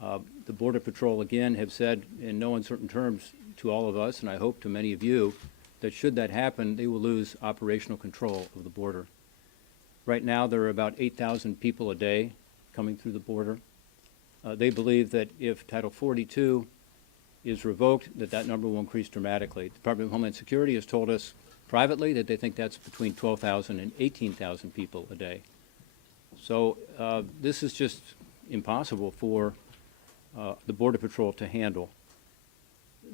The Border Patrol, again, have said in no uncertain terms to all of us, and I hope to many of you, that should that happen, they will lose operational control of the border. Right now, there are about 8,000 people a day coming through the border. They believe that if Title 42 is revoked, that number will increase dramatically. The Department of Homeland Security has told us privately that they think that's between 12,000 and 18,000 people a day. So this is just impossible for the Border Patrol to handle.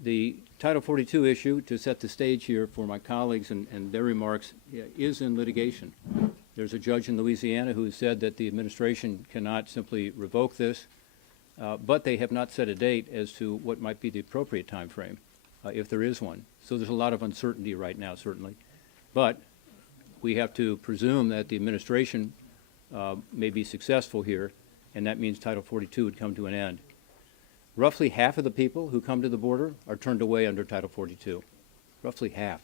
The Title 42 issue, to set the stage here for my colleagues and their remarks, is in litigation. There's a judge in Louisiana who has said that the administration cannot simply revoke this, but they have not set a date as to what might be the appropriate time frame, if there is one. So there's a lot of uncertainty right now, certainly. But we have to presume that the administration may be successful here, and that means Title 42 would come to an end. Roughly half of the people who come to the border are turned away under Title 42. Roughly half.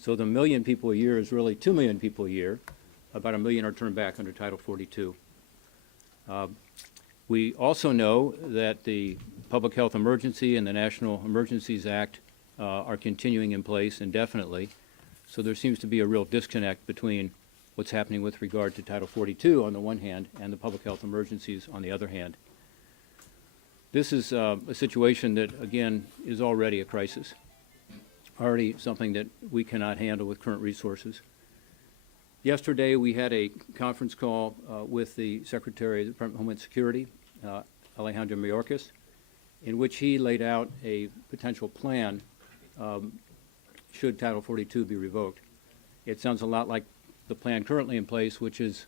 So the 1 million people a year is really 2 million people a year. About 1 million are turned back under Title 42. We also know that the Public Health Emergency and the National Emergencies Act are continuing in place indefinitely. So there seems to be a real disconnect between what's happening with regard to Title 42 on the one hand and the public health emergencies on the other hand. This is a situation that, again, is already a crisis, already something that we cannot handle with current resources. Yesterday, we had a conference call with the Secretary of the Department of Homeland Security, Alejandro Mayorkas, in which he laid out a potential plan should Title 42 be revoked. It sounds a lot like the plan currently in place, which is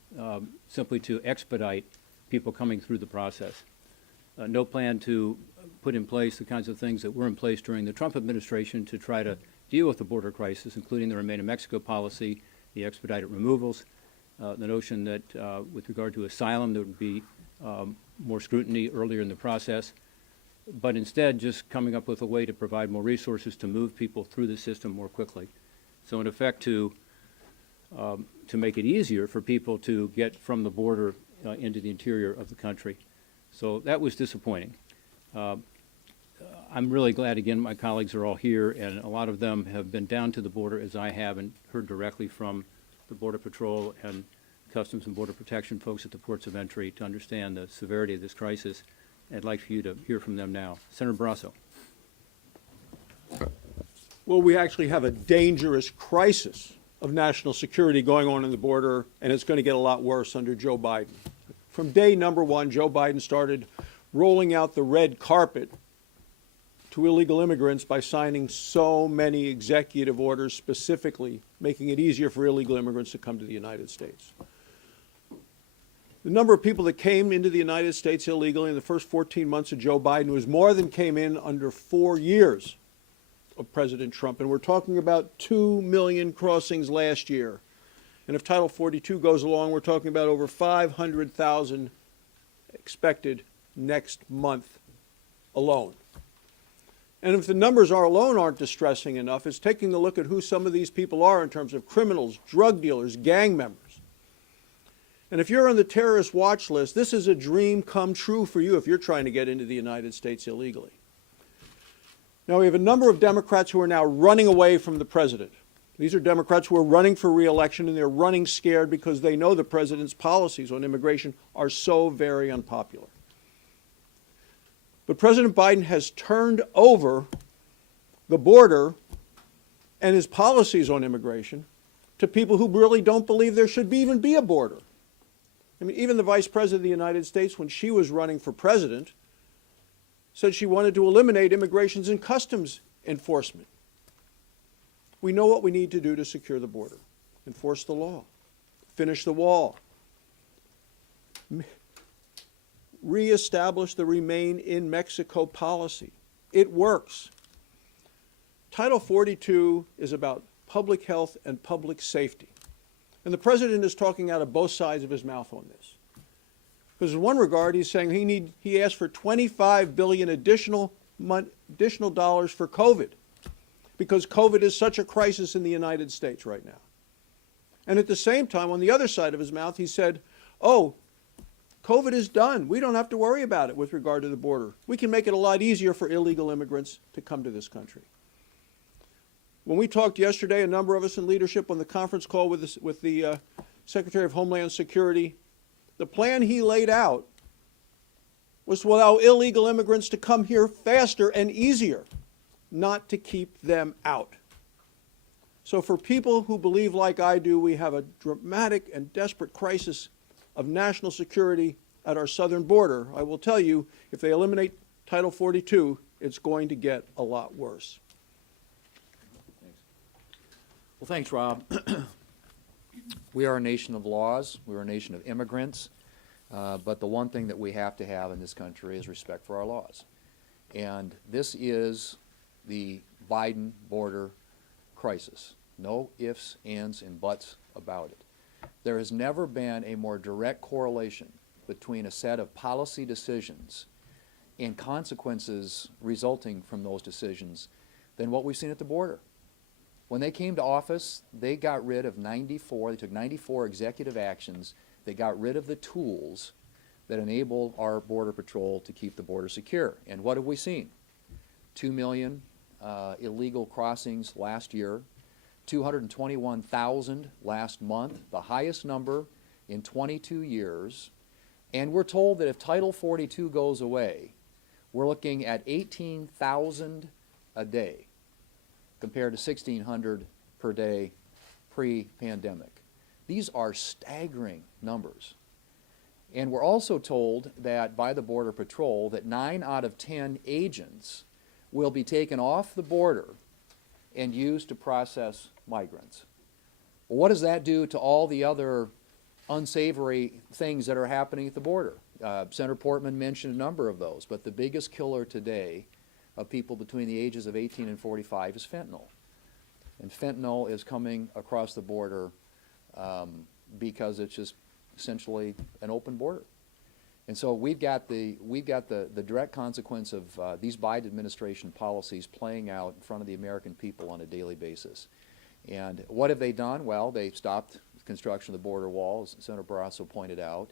simply to expedite people coming through the process. No plan to put in place the kinds of things that were in place during the Trump administration to try to deal with the border crisis, including the Remain in Mexico policy, the expedited removals, the notion that with regard to asylum there would be more scrutiny earlier in the process, but instead just coming up with a way to provide more resources to move people through the system more quickly. So in effect to make it easier for people to get from the border into the interior of the country. So that was disappointing. I'm really glad, again, my colleagues are all here, and a lot of them have been down to the border, as I have, and heard directly from the Border Patrol and Customs and Border Protection folks at the ports of entry to understand the severity of this crisis. I'd like for you to hear from them now. Senator Barrasso. Well, we actually have a dangerous crisis of national security going on in the border, and it's going to get a lot worse under Joe Biden. From day number one, Joe Biden started rolling out the red carpet to illegal immigrants by signing so many executive orders specifically making it easier for illegal immigrants to come to the United States. The number of people that came into the United States illegally in the first 14 months of Joe Biden was more than came in under 4 years of President Trump. And we're talking about 2 million crossings last year. And if Title 42 goes along, we're talking about over 500,000 expected next month alone. And if the numbers alone aren't distressing enough, it's taking a look at who some of these people are in terms of criminals, drug dealers, gang members. And if you're on the terrorist watch list, this is a dream come true for you if you're trying to get into the United States illegally. Now, we have a number of Democrats who are now running away from the president. These are Democrats who are running for re-election, and they're running scared because they know the president's policies on immigration are so very unpopular. But President Biden has turned over the border and his policies on immigration to people who really don't believe there should even be a border. I mean, even the Vice President of the United States, when she was running for president, said she wanted to eliminate immigrations and customs enforcement. We know what we need to do to secure the border. Enforce the law. Finish the wall. Reestablish the Remain in Mexico policy. It works. Title 42 is about public health and public safety. And the president is talking out of both sides of his mouth on this. Because in one regard, he's saying he asked for $25 billion additional dollars for COVID, because COVID is such a crisis in the United States right now. And at the same time, on the other side of his mouth, he said, oh, COVID is done. We don't have to worry about it with regard to the border. We can make it a lot easier for illegal immigrants to come to this country. When we talked yesterday, a number of us in leadership on the conference call with the Secretary of Homeland Security, the plan he laid out was to allow illegal immigrants to come here faster and easier, not to keep them out. So for people who believe like I do, we have a dramatic and desperate crisis of national security at our southern border, I will tell you, if they eliminate Title 42, it's going to get a lot worse. Well, thanks, Rob. We are a nation of laws. We're a nation of immigrants. But the one thing that we have to have in this country is respect for our laws. And this is the Biden border crisis. No ifs, ands, and buts about it. There has never been a more direct correlation between a set of policy decisions and consequences resulting from those decisions than what we've seen at the border. When they came to office, they got rid of they took 94 executive actions. They got rid of the tools that enable our Border Patrol to keep the border secure. And what have we seen? 2 million illegal crossings last year, 221,000 last month, the highest number in 22 years. And we're told that if Title 42 goes away, we're looking at 18,000 a day compared to 1,600 per day pre-pandemic. These are staggering numbers. And we're also told that by the Border Patrol that 9 out of 10 agents will be taken off the border and used to process migrants. Well, what does that do to all the other unsavory things that are happening at the border? Senator Portman mentioned a number of those, but the biggest killer today of people between the ages of 18 and 45 is fentanyl. And fentanyl is coming across the border because it's just essentially an open border. And so we've got the direct consequence of these Biden administration policies playing out in front of the American people on a daily basis. And what have they done? Well, they've stopped construction of the border wall, as Senator Barrasso pointed out.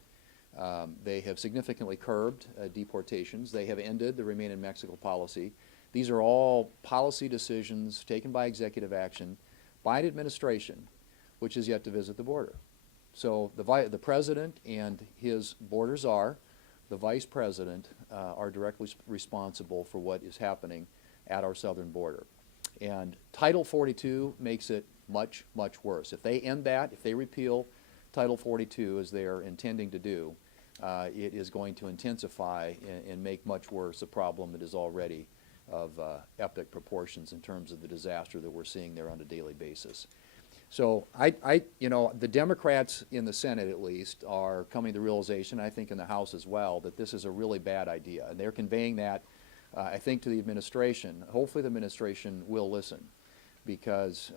They have significantly curbed deportations. They have ended the Remain in Mexico policy. These are all policy decisions taken by executive action by an administration which is yet to visit the border. So the president and his border czar, the vice president, are directly responsible for what is happening at our southern border. And Title 42 makes it much, much worse. If they end that, if they repeal Title 42 as they are intending to do, it is going to intensify and make much worse a problem that is already of epic proportions in terms of the disaster that we're seeing there on a daily basis. So the Democrats in the Senate at least are coming to the realization, I think in the House as well, that this is a really bad idea. And they're conveying that, I think, to the administration. Hopefully the administration will listen, because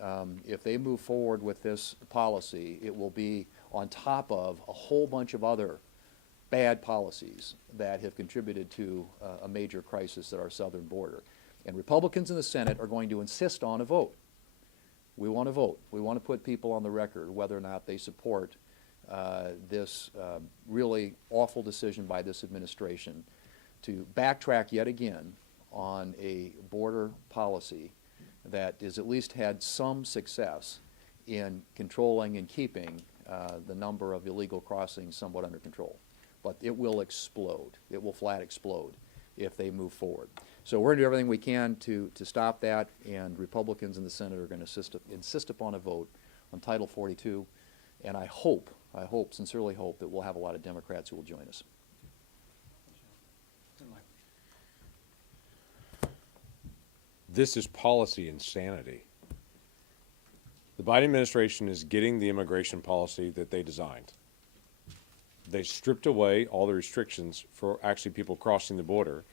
if they move forward with this policy, it will be on top of a whole bunch of other bad policies that have contributed to a major crisis at our southern border. And Republicans in the Senate are going to insist on a vote. We want to vote. We want to put people on the record whether or not they support this really awful decision by this administration to backtrack yet again on a border policy that has at least had some success in controlling and keeping the number of illegal crossings somewhat under control. But it will explode. It will flat explode if they move forward. So we're going to do everything we can to stop that, and Republicans in the Senate are going to insist upon a vote on Title 42, and I sincerely hope that we'll have a lot of Democrats who will join us. This is policy insanity. The Biden administration is getting the immigration policy that they designed. They stripped away all the restrictions for actually people crossing the border.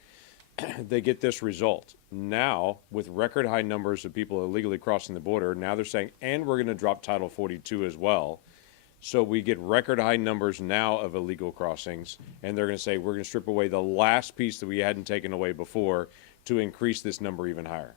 They get this result. Now, with record high numbers of people illegally crossing the border, now they're saying, and we're going to drop Title 42 as well. So we get record high numbers now of illegal crossings, and they're going to say, we're going to strip away the last piece that we hadn't taken away before to increase this number even higher.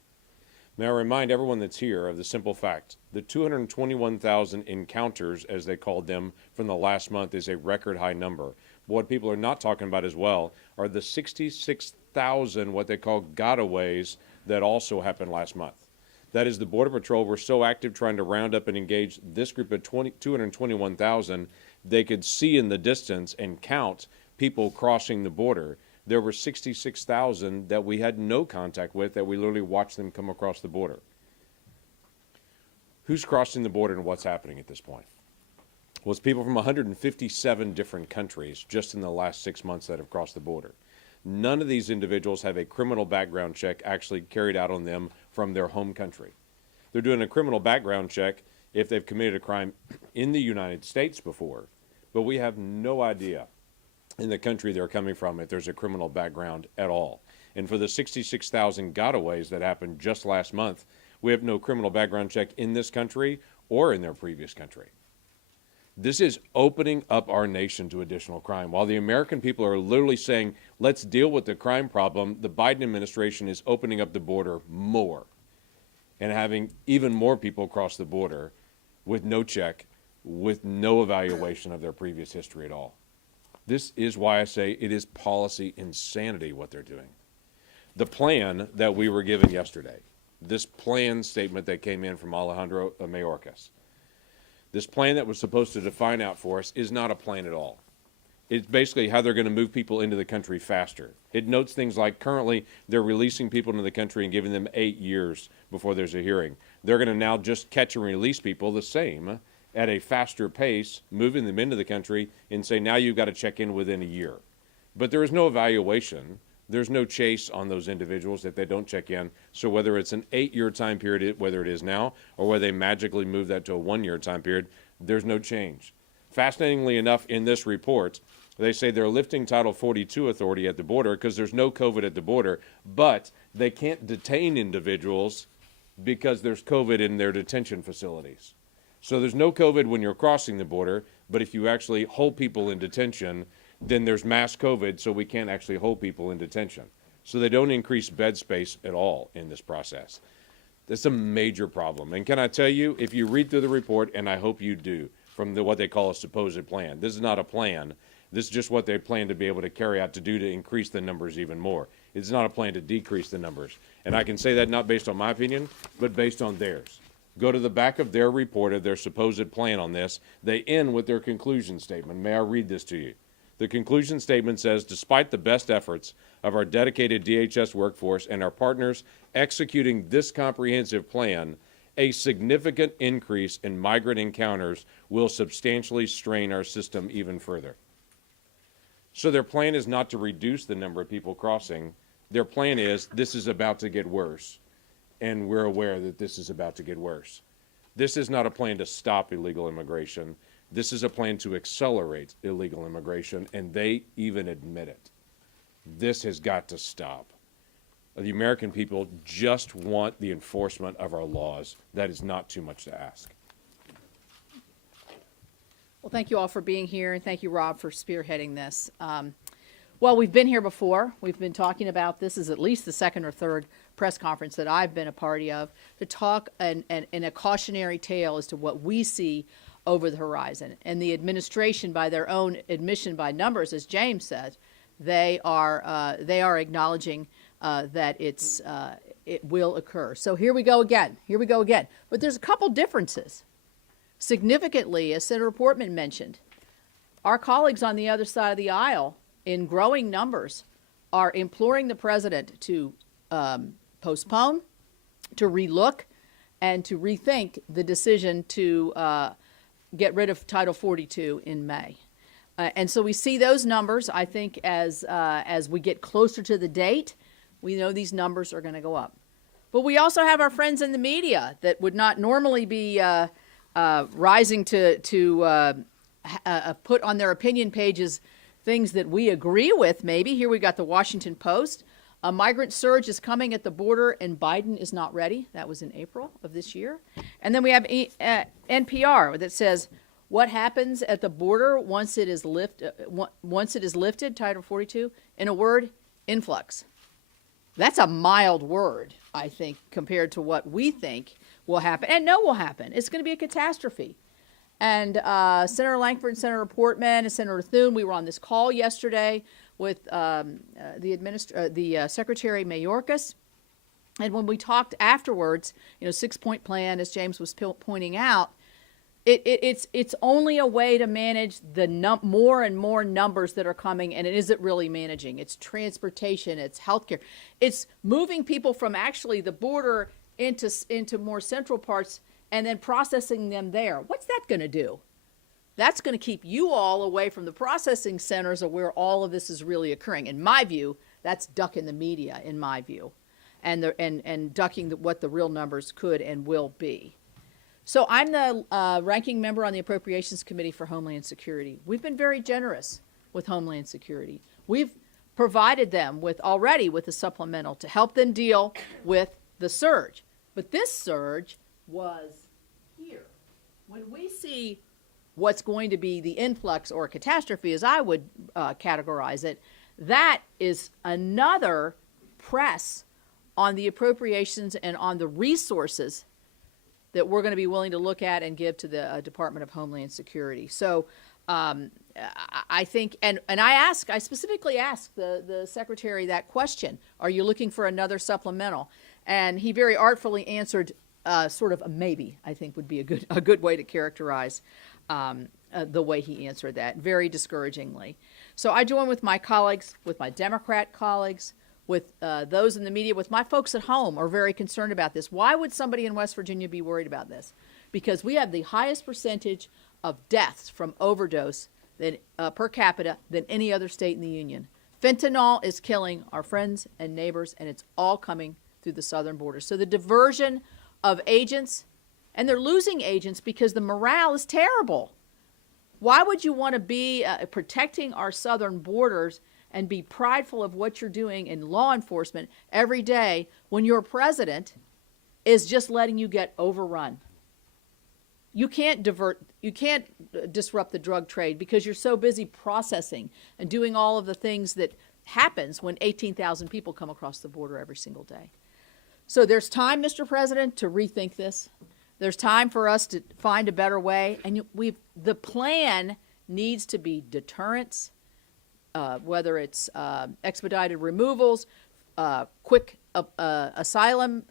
May I remind everyone that's here of the simple fact: the 221,000 encounters, as they called them, from the last month is a record high number. What people are not talking about as well are the 66,000 what they call gotaways that also happened last month. That is, the Border Patrol were so active trying to round up and engage this group of 221,000, they could see in the distance and count people crossing the border. There were 66,000 that we had no contact with, that we literally watched them come across the border. Who's crossing the border and what's happening at this point? Well, it's people from 157 different countries just in the last 6 months that have crossed the border. None of these individuals have a criminal background check actually carried out on them from their home country. They're doing a criminal background check if they've committed a crime in the United States before, but we have no idea in the country they're coming from if there's a criminal background at all. And for the 66,000 gotaways that happened just last month, we have no criminal background check in this country or in their previous country. This is opening up our nation to additional crime. While the American people are literally saying, let's deal with the crime problem, the Biden administration is opening up the border more and having even more people cross the border with no check, with no evaluation of their previous history at all. This is why I say it is policy insanity what they're doing. The plan that we were given yesterday, this plan statement that came in from Alejandro Mayorkas, this plan that was supposed to define out for us is not a plan at all. It's basically how they're going to move people into the country faster. It notes things like currently they're releasing people into the country and giving them 8 years before there's a hearing. They're going to now just catch and release people the same at a faster pace, moving them into the country and say, now you've got to check in within a year. But there is no evaluation. There's no chase on those individuals if they don't check in. So whether it's an 8-year time period, whether it is now, or whether they magically move that to a 1-year time period, there's no change. Fascinatingly enough, in this report, they say they're lifting Title 42 authority at the border because there's no COVID at the border, but they can't detain individuals because there's COVID in their detention facilities. So there's no COVID when you're crossing the border, but if you actually hold people in detention, then there's mass COVID, so we can't actually hold people in detention. So they don't increase bed space at all in this process. That's a major problem. And can I tell you, if you read through the report, and I hope you do, from what they call a supposed plan, this is not a plan. This is just what they plan to be able to carry out to do to increase the numbers even more. It's not a plan to decrease the numbers. And I can say that not based on my opinion, but based on theirs. Go to the back of their report of their supposed plan on this. They end with their conclusion statement. May I read this to you? The conclusion statement says, despite the best efforts of our dedicated DHS workforce and our partners executing this comprehensive plan, a significant increase in migrant encounters will substantially strain our system even further. So their plan is not to reduce the number of people crossing. Their plan is, this is about to get worse, and we're aware that this is about to get worse. This is not a plan to stop illegal immigration. This is a plan to accelerate illegal immigration, and they even admit it. This has got to stop. The American people just want the enforcement of our laws. That is not too much to ask. Well, thank you all for being here, and thank you, Rob, for spearheading this. Well, we've been here before. We've been talking about this is at least the second or third press conference that I've been a party of to talk in a cautionary tale as to what we see over the horizon. And the administration, by their own admission by numbers, as James said, they are acknowledging that it will occur. So here we go again. Here we go again. But there's a couple differences. Significantly, as Senator Portman mentioned, our colleagues on the other side of the aisle, in growing numbers, are imploring the president to postpone, to relook, and to rethink the decision to get rid of Title 42 in May. And so we see those numbers. I think as we get closer to the date, we know these numbers are going to go up. But we also have our friends in the media that would not normally be rising to put on their opinion pages things that we agree with, maybe. Here we got the Washington Post. A migrant surge is coming at the border, and Biden is not ready. That was in April of this year. And then we have NPR that says, what happens at the border once it is lifted, Title 42? In a word, influx. That's a mild word, I think, compared to what we think will happen. And no will happen. It's going to be a catastrophe. And Senator Langford and Senator Portman and Senator Thune, we were on this call yesterday with the Secretary Mayorkas. And when we talked afterwards, 6-point plan, as James was pointing out, it's only a way to manage the more and more numbers that are coming, and it isn't really managing. It's transportation, it's healthcare, it's moving people from actually the border into more central parts and then processing them there. What's that going to do? That's going to keep you all away from the processing centers of where all of this is really occurring. In my view, that's ducking the media, in my view, and ducking what the real numbers could and will be. So I'm the ranking member on the Appropriations Committee for Homeland Security. We've been very generous with Homeland Security. We've provided them with a supplemental to help them deal with the surge. But this surge was here. When we see what's going to be the influx or catastrophe, as I would categorize it, that is another press on the appropriations and on the resources that we're going to be willing to look at and give to the Department of Homeland Security. So I think, and I specifically asked the Secretary that question, are you looking for another supplemental? And he very artfully answered sort of a maybe, I think would be a good way to characterize the way he answered that, very discouragingly. So I join with my colleagues, with my Democrat colleagues, with those in the media, with my folks at home are very concerned about this. Why would somebody in West Virginia be worried about this? Because we have the highest percentage of deaths from overdose per capita than any other state in the union. Fentanyl is killing our friends and neighbors, and it's all coming through the southern border. So the diversion of agents, and they're losing agents because the morale is terrible. Why would you want to be protecting our southern borders and be prideful of what you're doing in law enforcement every day when your president is just letting you get overrun? You can't disrupt the drug trade because you're so busy processing and doing all of the things that happens when 18,000 people come across the border every single day. So there's time, Mr. President, to rethink this. There's time for us to find a better way, and the plan needs to be deterrence, whether it's expedited removals, quick asylum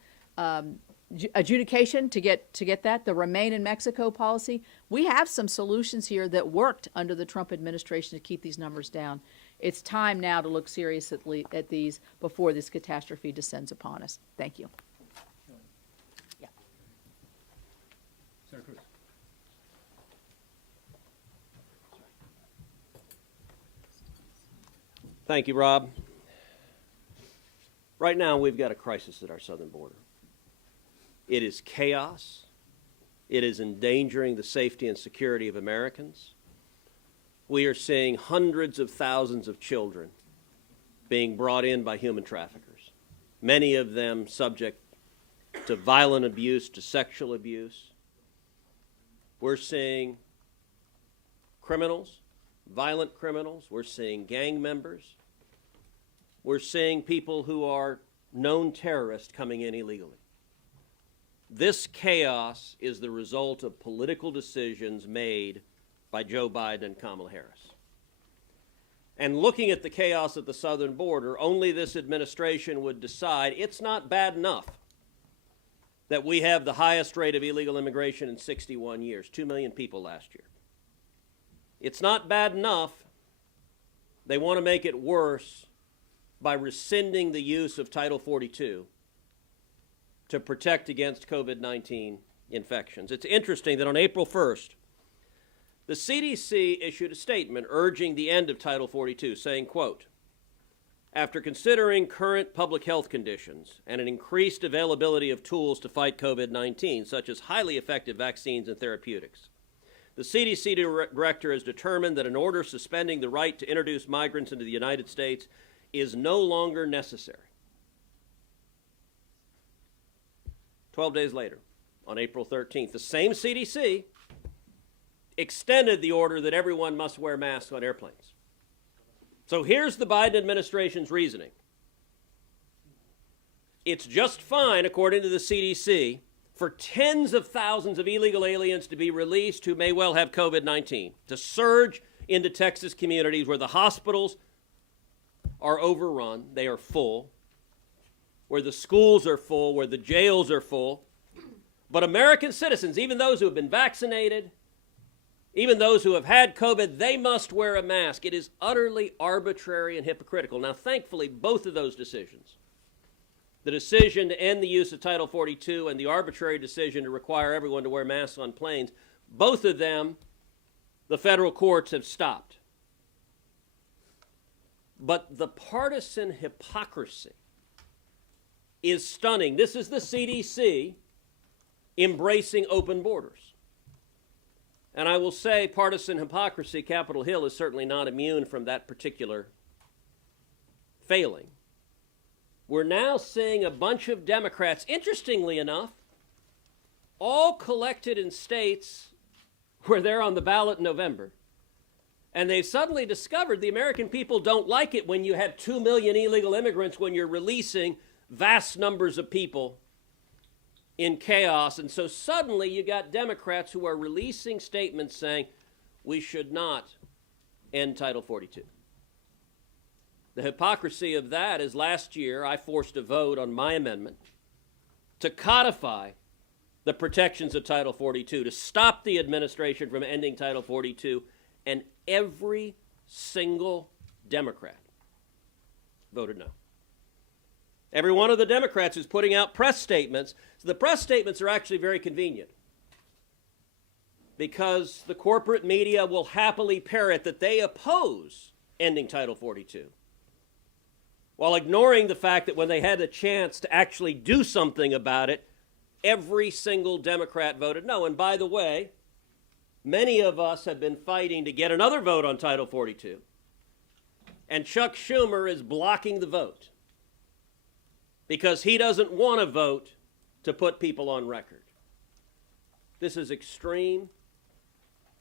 adjudication to get that, the Remain in Mexico policy. We have some solutions here that worked under the Trump administration to keep these numbers down. It's time now to look seriously at these before this catastrophe descends upon us. Thank you. Yeah. Senator Cruz. Thank you, Rob. Right now, we've got a crisis at our southern border. It is chaos. It is endangering the safety and security of Americans. We are seeing hundreds of thousands of children being brought in by human traffickers, many of them subject to violent abuse, to sexual abuse. We're seeing criminals, violent criminals. We're seeing gang members. We're seeing people who are known terrorists coming in illegally. This chaos is the result of political decisions made by Joe Biden and Kamala Harris. And looking at the chaos at the southern border, only this administration would decide it's not bad enough that we have the highest rate of illegal immigration in 61 years, 2 million people last year. It's not bad enough. They want to make it worse by rescinding the use of Title 42 to protect against COVID-19 infections. It's interesting that on April 1st, the CDC issued a statement urging the end of Title 42, saying, quote, "After considering current public health conditions and an increased availability of tools to fight COVID-19, such as highly effective vaccines and therapeutics, the CDC director has determined that an order suspending the right to introduce migrants into the United States is no longer necessary." 12 days later, on April 13th, the same CDC extended the order that everyone must wear masks on airplanes. So here's the Biden administration's reasoning. It's just fine, according to the CDC, for tens of thousands of illegal aliens to be released who may well have COVID-19, to surge into Texas communities where the hospitals are overrun, they are full, where the schools are full, where the jails are full. But American citizens, even those who have been vaccinated, even those who have had COVID, they must wear a mask. It is utterly arbitrary and hypocritical. Now, thankfully, both of those decisions, the decision to end the use of Title 42 and the arbitrary decision to require everyone to wear masks on planes, both of them, the federal courts have stopped. But the partisan hypocrisy is stunning. This is the CDC embracing open borders. And I will say partisan hypocrisy, Capitol Hill is certainly not immune from that particular failing. We're now seeing a bunch of Democrats, interestingly enough, all collected in states where they're on the ballot in November. And they've suddenly discovered the American people don't like it when you have 2 million illegal immigrants, when you're releasing vast numbers of people in chaos. And so suddenly you got Democrats who are releasing statements saying we should not end Title 42. The hypocrisy of that is last year I forced a vote on my amendment to codify the protections of Title 42, to stop the administration from ending Title 42, and every single Democrat voted no. Every one of the Democrats is putting out press statements. So the press statements are actually very convenient because the corporate media will happily parrot that they oppose ending Title 42, while ignoring the fact that when they had a chance to actually do something about it, every single Democrat voted no. And by the way, many of us have been fighting to get another vote on Title 42, and Chuck Schumer is blocking the vote because he doesn't want to vote to put people on record. This is extreme,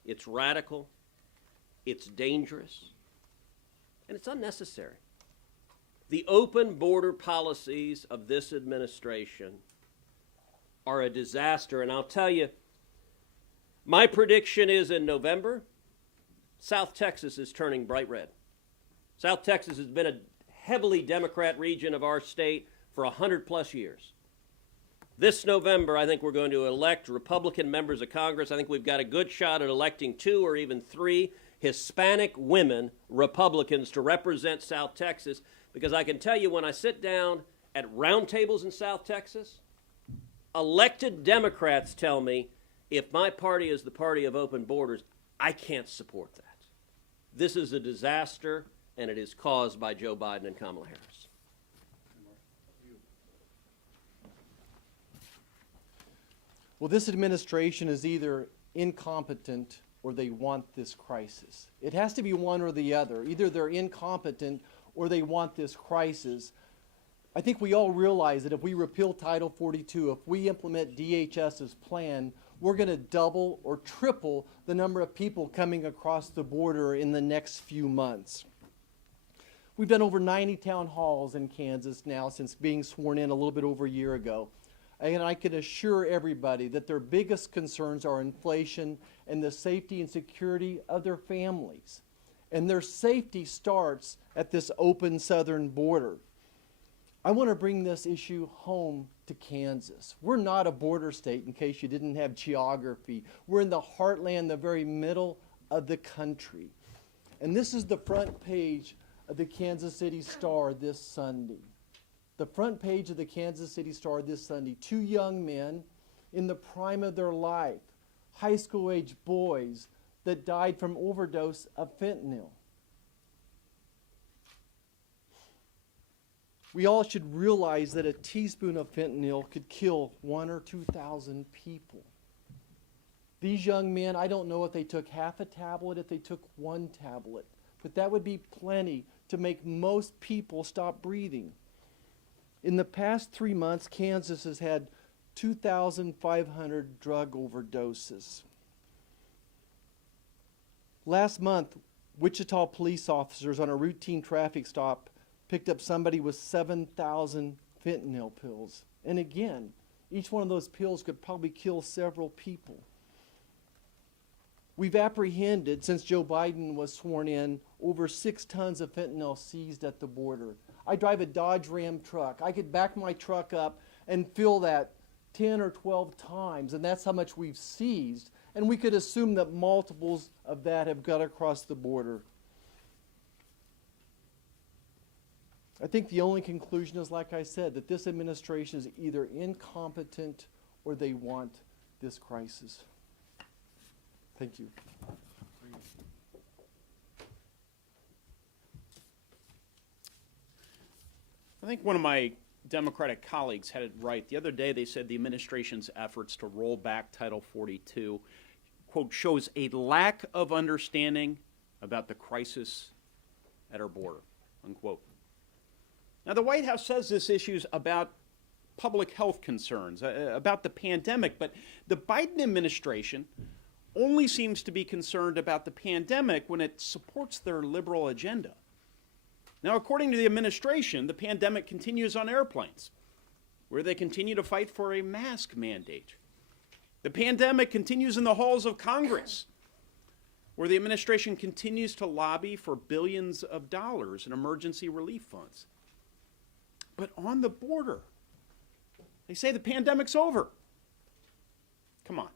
it's radical, it's dangerous, and it's unnecessary. The open border policies of this administration are a disaster, and I'll tell you, my prediction is in November, South Texas is turning bright red. South Texas has been a heavily Democrat region of our state for 100+ years. This November, I think we're going to elect Republican members of Congress. I think we've got a good shot at electing 2 or even 3 Hispanic women Republicans to represent South Texas, because I can tell you when I sit down at roundtables in South Texas, elected Democrats tell me, if my party is the party of open borders, I can't support that. This is a disaster, and it is caused by Joe Biden and Kamala Harris. Well, this administration is either incompetent or they want this crisis. It has to be one or the other. Either they're incompetent or they want this crisis. I think we all realize that if we repeal Title 42, if we implement DHS's plan, we're going to double or triple the number of people coming across the border in the next few months. We've done over 90 town halls in Kansas now since being sworn in a little bit over a year ago. And I can assure everybody that their biggest concerns are inflation and the safety and security of their families. And their safety starts at this open southern border. I want to bring this issue home to Kansas. We're not a border state, in case you didn't have geography. We're in the heartland, the very middle of the country. And this is the front page of the Kansas City Star this Sunday. The front page of the Kansas City Star this Sunday, 2 young men in the prime of their life, high school age boys that died from overdose of fentanyl. We all should realize that a teaspoon of fentanyl could kill 1,000 or 2,000 people. These young men, I don't know if they took half a tablet, if they took 1 tablet, but that would be plenty to make most people stop breathing. In the past 3 months, Kansas has had 2,500 drug overdoses. Last month, Wichita police officers on a routine traffic stop picked up somebody with 7,000 fentanyl pills. And again, Each one of those pills could probably kill several people. We've apprehended, since Joe Biden was sworn in, over 6 tons of fentanyl seized at the border. I drive a Dodge Ram truck. I could back my truck up and fill that 10 or 12 times, and that's how much we've seized. And we could assume that multiples of that have got across the border. I think the only conclusion is, like I said, that this administration is either incompetent or they want this crisis. Thank you. I think one of my Democratic colleagues had it right. The other day they said the administration's efforts to roll back Title 42, quote, shows a lack of understanding about the crisis at our border, unquote. Now, the White House says this issue's about public health concerns, about the pandemic, but the Biden administration only seems to be concerned about the pandemic when it supports their liberal agenda. Now, according to the administration, the pandemic continues on airplanes, where they continue to fight for a mask mandate. The pandemic continues in the halls of Congress, where the administration continues to lobby for billions of dollars in emergency relief funds. But on the border, they say the pandemic's over. Come on.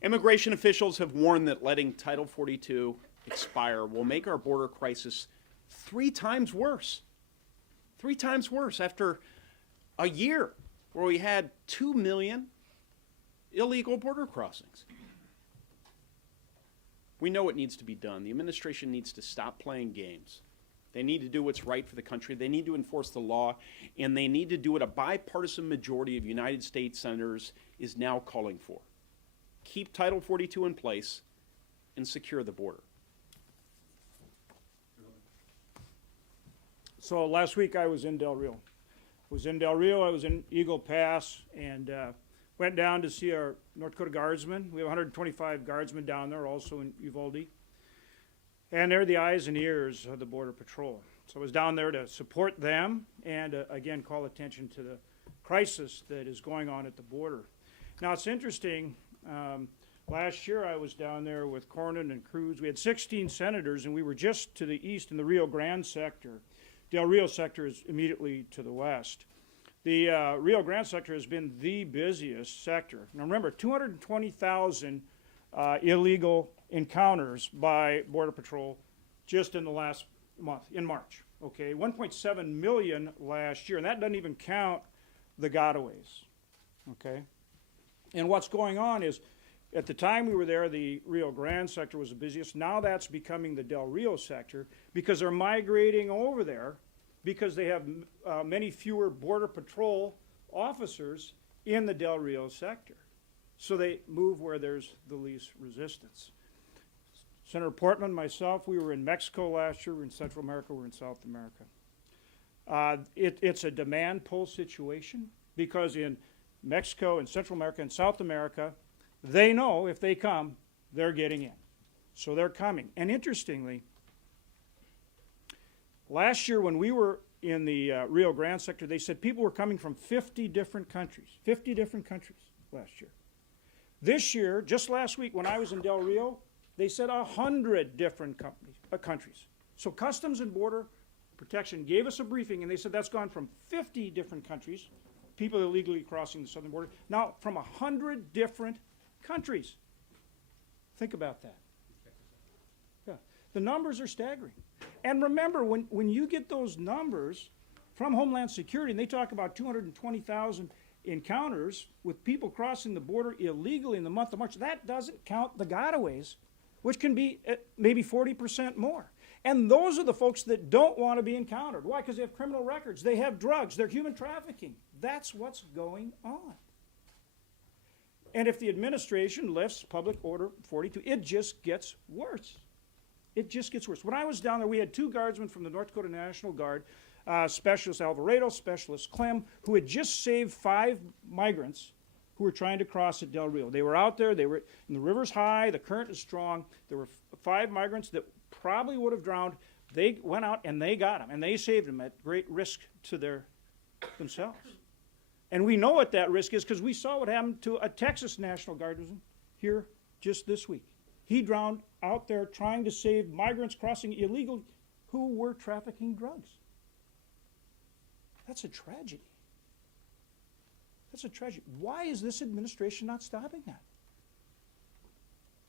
Immigration officials have warned that letting Title 42 expire will make our border crisis 3 times worse. 3 times worse after a year where we had 2 million illegal border crossings. We know what needs to be done. The administration needs to stop playing games. They need to do what's right for the country. They need to enforce the law, and they need to do what a bipartisan majority of United States senators is now calling for. Keep Title 42 in place and secure the border. So last week I was in Del Rio. I was in Eagle Pass, and went down to see our North Dakota Guardsmen. We have 125 Guardsmen down there, also in Uvalde. And they're the eyes and ears of the Border Patrol. So I was down there to support them and, again, call attention to the crisis that is going on at the border. Now, it's interesting. Last year I was down there with Cornyn and Cruz. We had 16 senators, and we were just to the east in the Rio Grande sector. Del Rio sector is immediately to the west. The Rio Grande sector has been the busiest sector. Now remember, 220,000 illegal encounters by Border Patrol just in the last month, in March. Okay, 1.7 million last year, and that doesn't even count the gotaways. Okay, and what's going on is, at the time we were there, the Rio Grande sector was the busiest. Now that's becoming the Del Rio sector because they're migrating over there because they have many fewer Border Patrol officers in the Del Rio sector. So they move where there's the least resistance. Senator Portman, myself, we were in Mexico last year, we were in Central America, we were in South America. It's a demand pull situation because in Mexico and Central America and South America, they know if they come, they're getting in. So they're coming. And interestingly, last year when we were in the Rio Grande sector, they said people were coming from 50 different countries. 50 different countries last year. This year, just last week when I was in Del Rio, they said 100 different countries. So Customs and Border Protection gave us a briefing, and they said that's gone from 50 different countries, people illegally crossing the southern border, now from 100 different countries. Think about that. Yeah. The numbers are staggering. And remember, when you get those numbers from Homeland Security, and they talk about 220,000 encounters with people crossing the border illegally in the month of March, that doesn't count the gotaways, which can be maybe 40% more. And those are the folks that don't want to be encountered. Why? Because they have criminal records, they have drugs, they're human trafficking. That's what's going on. And if the administration lifts Public Order 42, it just gets worse. It just gets worse. When I was down there, we had 2 guardsmen from the North Dakota National Guard, Specialist Alvarado, Specialist Clem, who had just saved 5 migrants who were trying to cross at Del Rio. They were out there, and the river's high, the current is strong. There were 5 migrants that probably would have drowned. They went out and they got them, and they saved them at great risk to themselves. And we know what that risk is because we saw what happened to a Texas National Guardsman here just this week. He drowned out there trying to save migrants crossing illegally who were trafficking drugs. That's a tragedy. That's a tragedy. Why is this administration not stopping that?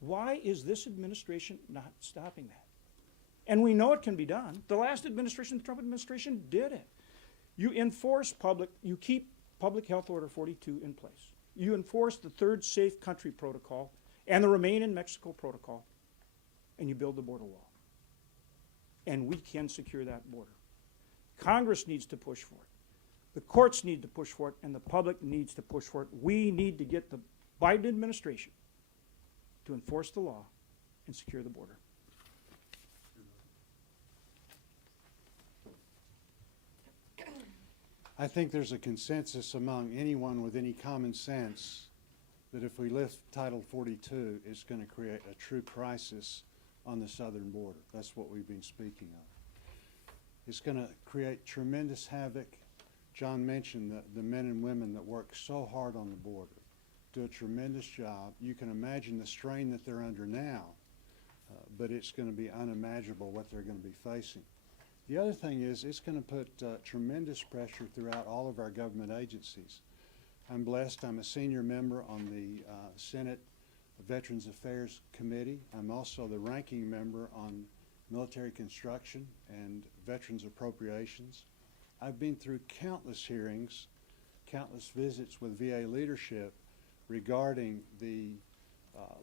Why is this administration not stopping that? And we know it can be done. The last administration, the Trump administration, did it. You enforce you keep Public Health Order 42 in place. You enforce the Third Safe Country Protocol and the Remain in Mexico Protocol, and you build the border wall. And we can secure that border. Congress needs to push for it. The courts need to push for it, and the public needs to push for it. We need to get the Biden administration to enforce the law and secure the border. I think there's a consensus among anyone with any common sense that if we lift Title 42, it's going to create a true crisis on the southern border. That's what we've been speaking of. It's going to create tremendous havoc. John mentioned the men and women that work so hard on the border, do a tremendous job. You can imagine the strain that they're under now, but it's going to be unimaginable what they're going to be facing. The other thing is it's going to put tremendous pressure throughout all of our government agencies. I'm blessed. I'm a senior member on the Senate Veterans Affairs Committee. I'm also the ranking member on military construction and veterans appropriations. I've been through countless hearings, countless visits with VA leadership regarding the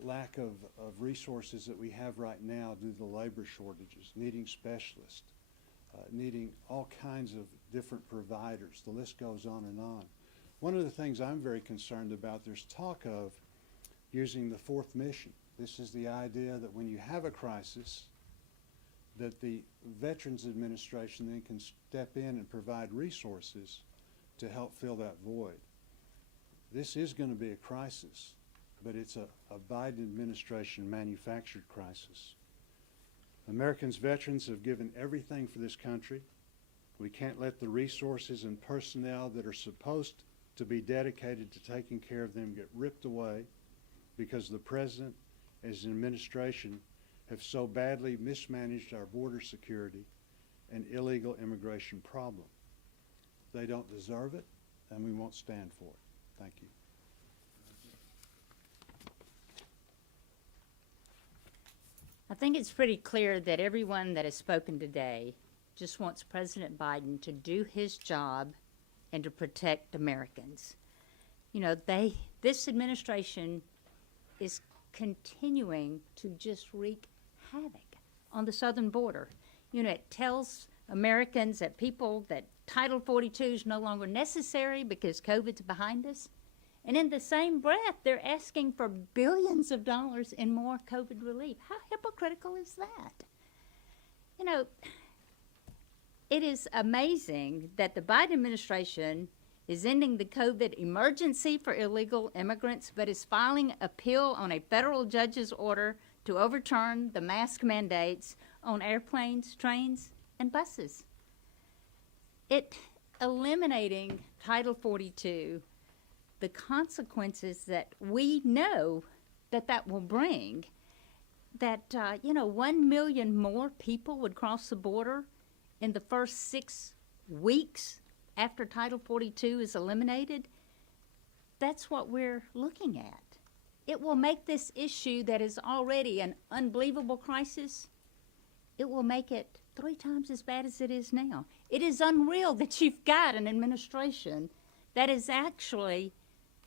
lack of resources that we have right now due to the labor shortages, needing specialists, needing all kinds of different providers. The list goes on and on. One of the things I'm very concerned about, there's talk of using the fourth mission. This is the idea that when you have a crisis, that the Veterans Administration then can step in and provide resources to help fill that void. This is going to be a crisis, but it's a Biden administration manufactured crisis. Americans veterans have given everything for this country. We can't let the resources and personnel that are supposed to be dedicated to taking care of them get ripped away because the president and his administration have so badly mismanaged our border security and illegal immigration problem. They don't deserve it, and we won't stand for it. Thank you. I think it's pretty clear that everyone that has spoken today just wants President Biden to do his job and to protect Americans. You know, this administration is continuing to just wreak havoc on the southern border. You know, it tells Americans that Title 42 is no longer necessary because COVID's behind us. And in the same breath, they're asking for billions of dollars in more COVID relief. How hypocritical is that? You know, it is amazing that the Biden administration is ending the COVID emergency for illegal immigrants, but is filing appeal on a federal judge's order to overturn the mask mandates on airplanes, trains, and buses. Eliminating Title 42, the consequences that we know that will bring, that, 1 million more people would cross the border in the first 6 weeks after Title 42 is eliminated, that's what we're looking at. It will make this issue that is already an unbelievable crisis, it will make it 3 times as bad as it is now. It is unreal that you've got an administration that is actually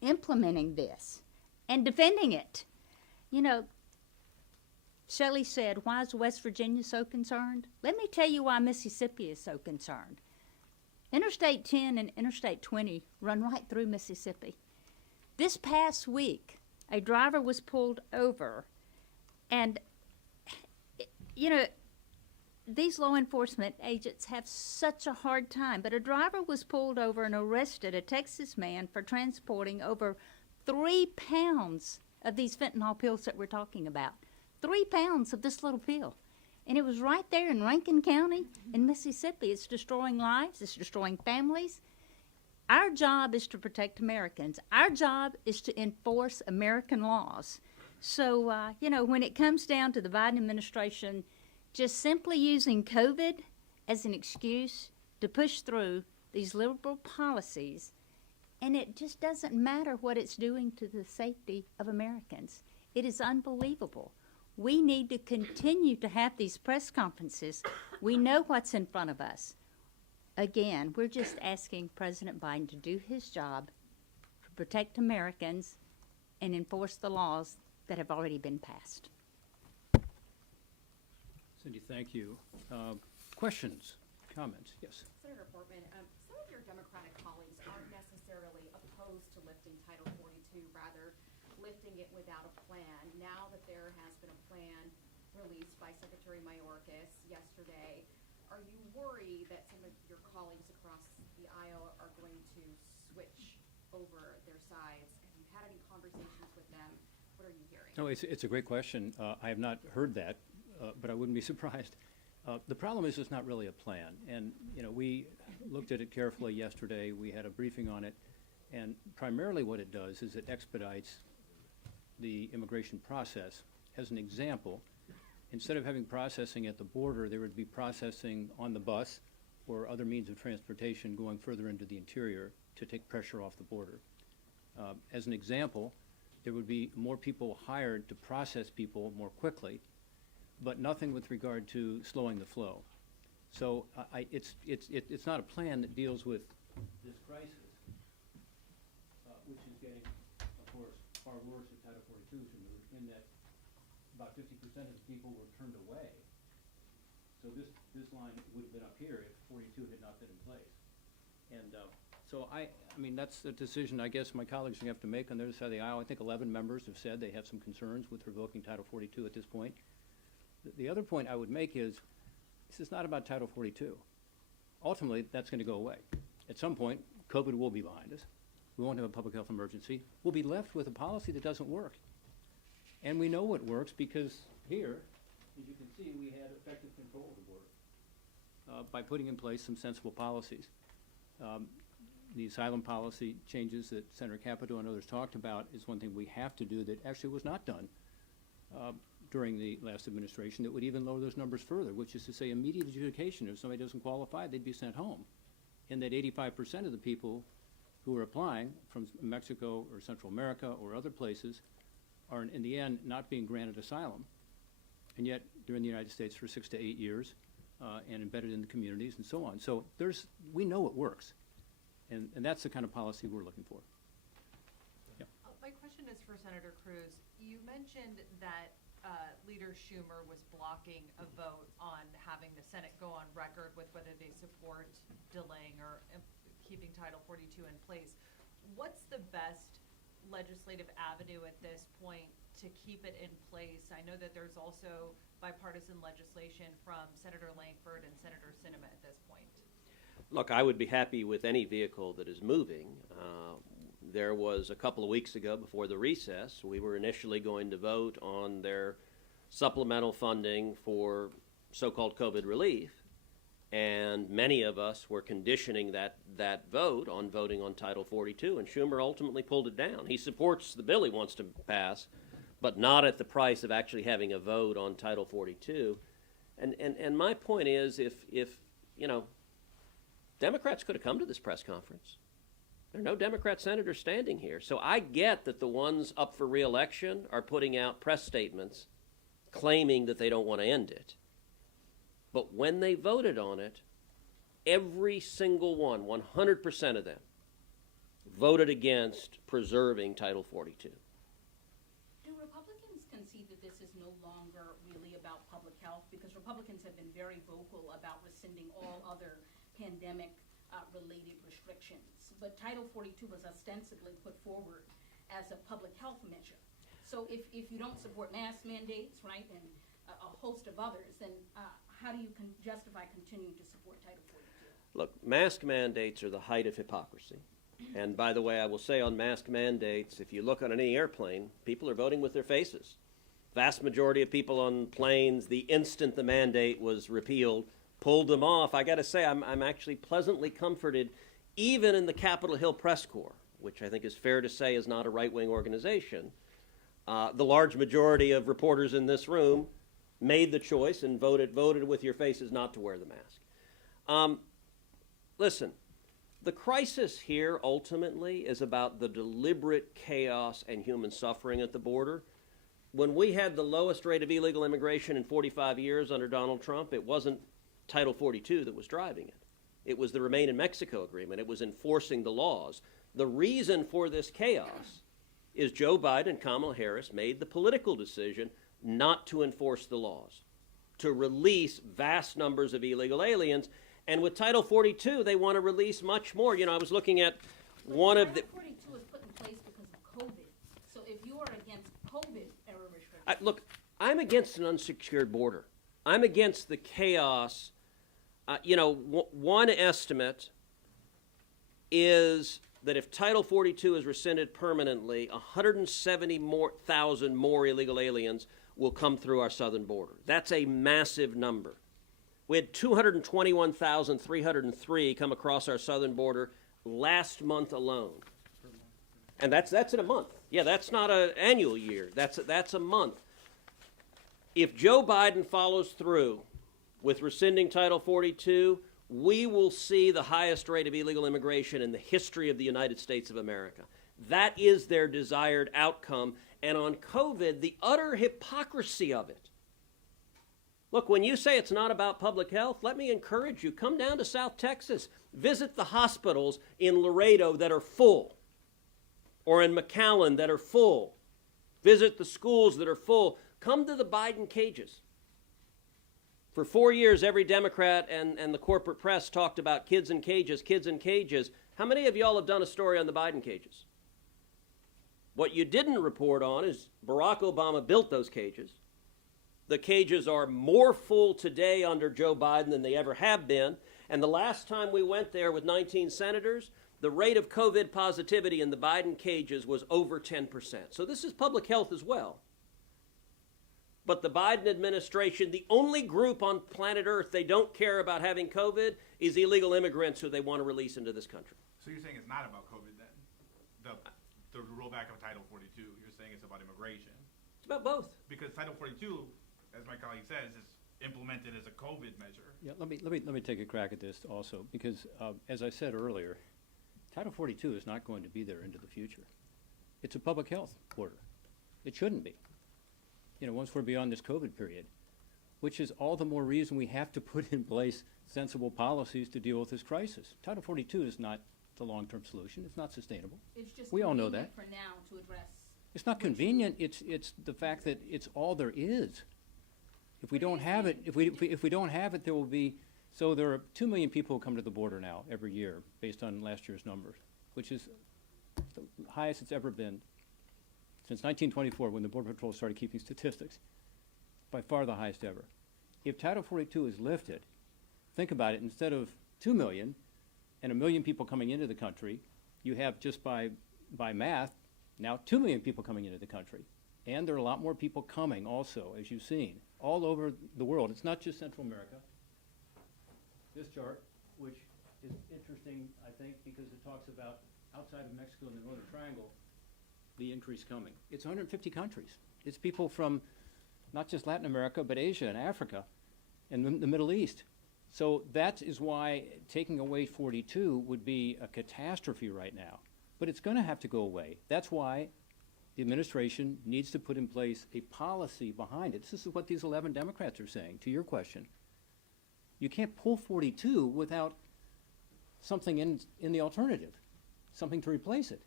implementing this and defending it. You know, Shelley said, why is West Virginia so concerned? Let me tell you why Mississippi is so concerned. Interstate 10 and Interstate 20 run right through Mississippi. This past week, a driver was pulled over, and, these law enforcement agents have such a hard time, but a driver was pulled over and arrested, a Texas man, for transporting over 3 pounds of these fentanyl pills that we're talking about. 3 pounds of this little pill. And it was right there in Rankin County in Mississippi. It's destroying lives. It's destroying families. Our job is to protect Americans. Our job is to enforce American laws. So, when it comes down to the Biden administration just simply using COVID as an excuse to push through these liberal policies, and it just doesn't matter what it's doing to the safety of Americans. It is unbelievable. We need to continue to have these press conferences. We know what's in front of us. Again, we're just asking President Biden to do his job to protect Americans and enforce the laws that have already been passed. Cindy, thank you. Questions, comments? Yes. Senator Portman, some of your Democratic colleagues aren't necessarily opposed to lifting Title 42, rather lifting it without a plan. Now that there has been a plan released by Secretary Mayorkas yesterday, are you worried that some of your colleagues across the aisle are going to switch over their sides? Have you had any conversations with them? What are you hearing? No, it's a great question. I have not heard that, but I wouldn't be surprised. The problem is it's not really a plan. And, we looked at it carefully yesterday. We had a briefing on it. And primarily what it does is it expedites the immigration process. As an example, instead of having processing at the border, there would be processing on the bus or other means of transportation going further into the interior to take pressure off the border. As an example, there would be more people hired to process people more quickly, but nothing with regard to slowing the flow. So it's not a plan that deals with this crisis, which is getting, of course, far worse if Title 42 is removed, in that about 50% of the people were turned away. So this line would have been up here if 42 had not been in place. And so I mean, that's the decision I guess my colleagues are going to have to make on the other side of the aisle. I think 11 members have said they have some concerns with revoking Title 42 at this point. The other point I would make is this is not about Title 42. Ultimately, that's going to go away. At some point, COVID will be behind us. We won't have a public health emergency. We'll be left with a policy that doesn't work. And we know it works because here, as you can see, we had effective control of the border by putting in place some sensible policies. The asylum policy changes that Senator Capito and others talked about is one thing we have to do that actually was not done during the last administration that would even lower those numbers further, which is to say immediate adjudication. If somebody doesn't qualify, they'd be sent home. And that 85% of the people who are applying from Mexico or Central America or other places are in the end not being granted asylum, and yet they're in the United States for 6 to 8 years and embedded in the communities and so on. So we know it works, and that's the kind of policy we're looking for. Yeah. My question is for Senator Cruz. You mentioned that Leader Schumer was blocking a vote on having the Senate go on record with whether they support delaying or keeping Title 42 in place. What's the best legislative avenue at this point to keep it in place? I know that there's also bipartisan legislation from Senator Langford and Senator Sinema at this point. Look, I would be happy with any vehicle that is moving. There was a couple of weeks ago before the recess, we were initially going to vote on their supplemental funding for so-called COVID relief, and many of us were conditioning that vote on voting on Title 42, and Schumer ultimately pulled it down. He supports the bill he wants to pass, but not at the price of actually having a vote on Title 42. And my point is, if Democrats could have come to this press conference. There are no Democrat senators standing here. So I get that the ones up for re-election are putting out press statements claiming that they don't want to end it. But when they voted on it, every single one, 100% of them, voted against preserving Title 42. Do Republicans concede that this is no longer really about public health? Because Republicans have been very vocal about rescinding all other pandemic-related restrictions. But Title 42 was ostensibly put forward as a public health measure. So if you don't support mask mandates, right, and a host of others, then how do you justify continuing to support Title 42? Look, mask mandates are the height of hypocrisy. And by the way, I will say on mask mandates, if you look on any airplane, people are voting with their faces. Vast majority of people on planes, the instant the mandate was repealed, pulled them off. I got to say, I'm actually pleasantly comforted, even in the Capitol Hill Press Corps, which I think is fair to say is not a right-wing organization, the large majority of reporters in this room made the choice and voted with your faces not to wear the mask. Listen, the crisis here ultimately is about the deliberate chaos and human suffering at the border. When we had the lowest rate of illegal immigration in 45 years under Donald Trump, it wasn't Title 42 that was driving it. It was the Remain in Mexico agreement. It was enforcing the laws. The reason for this chaos is Joe Biden and Kamala Harris made the political decision not to enforce the laws, to release vast numbers of illegal aliens. And with Title 42, they want to release much more. You know, I was looking at one of the... Title 42 was put in place because of COVID. So if you are against COVID era restrictions... Look, I'm against an unsecured border. I'm against the chaos. One estimate is that if Title 42 is rescinded permanently, 170,000 more illegal aliens will come through our southern border. That's a massive number. We had 221,303 come across our southern border last month alone. And that's in a month. Yeah, that's not an annual year. That's a month. If Joe Biden follows through with rescinding Title 42, we will see the highest rate of illegal immigration in the history of the United States of America. That is their desired outcome. And on COVID, the utter hypocrisy of it. Look, when you say it's not about public health, let me encourage you, come down to South Texas. Visit the hospitals in Laredo that are full, or in McAllen that are full. Visit the schools that are full. Come to the Biden cages. For 4 years, every Democrat and the corporate press talked about kids in cages, kids in cages. How many of y'all have done a story on the Biden cages? What you didn't report on is Barack Obama built those cages. The cages are more full today under Joe Biden than they ever have been. And the last time we went there with 19 senators, the rate of COVID positivity in the Biden cages was over 10%. So this is public health as well. But the Biden administration, the only group on planet Earth they don't care about having COVID is illegal immigrants who they want to release into this country. So you're saying it's not about COVID then? The rollback of Title 42, you're saying it's about immigration? It's about both. Because Title 42, as my colleague says, is implemented as a COVID measure. Yeah, let me take a crack at this also, because as I said earlier, Title 42 is not going to be there into the future. It's a public health order. It shouldn't be. Once we're beyond this COVID period, which is all the more reason we have to put in place sensible policies to deal with this crisis. Title 42 is not the long-term solution. It's not sustainable. It's just we all know that. for now to address. It's not convenient. It's the fact that it's all there is. If we don't have it, if we don't have it, there will be. So there are 2 million people who come to the border now every year, based on last year's numbers, which is the highest it's ever been since 1924, when the Border Patrol started keeping statistics. By far the highest ever. If Title 42 is lifted, think about it. Instead of 2 million and 1 million people coming into the country, you have just by math now 2 million people coming into the country. And there are a lot more people coming also, as you've seen, all over the world. It's not just Central America. This chart, which is interesting, I think, because it talks about outside of Mexico and the Northern Triangle, the increase coming. It's 150 countries. It's people from not just Latin America, but Asia and Africa and the Middle East. So that is why taking away 42 would be a catastrophe right now. But it's going to have to go away. That's why the administration needs to put in place a policy behind it. This is what these 11 Democrats are saying, to your question. You can't pull 42 without something in the alternative, something to replace it,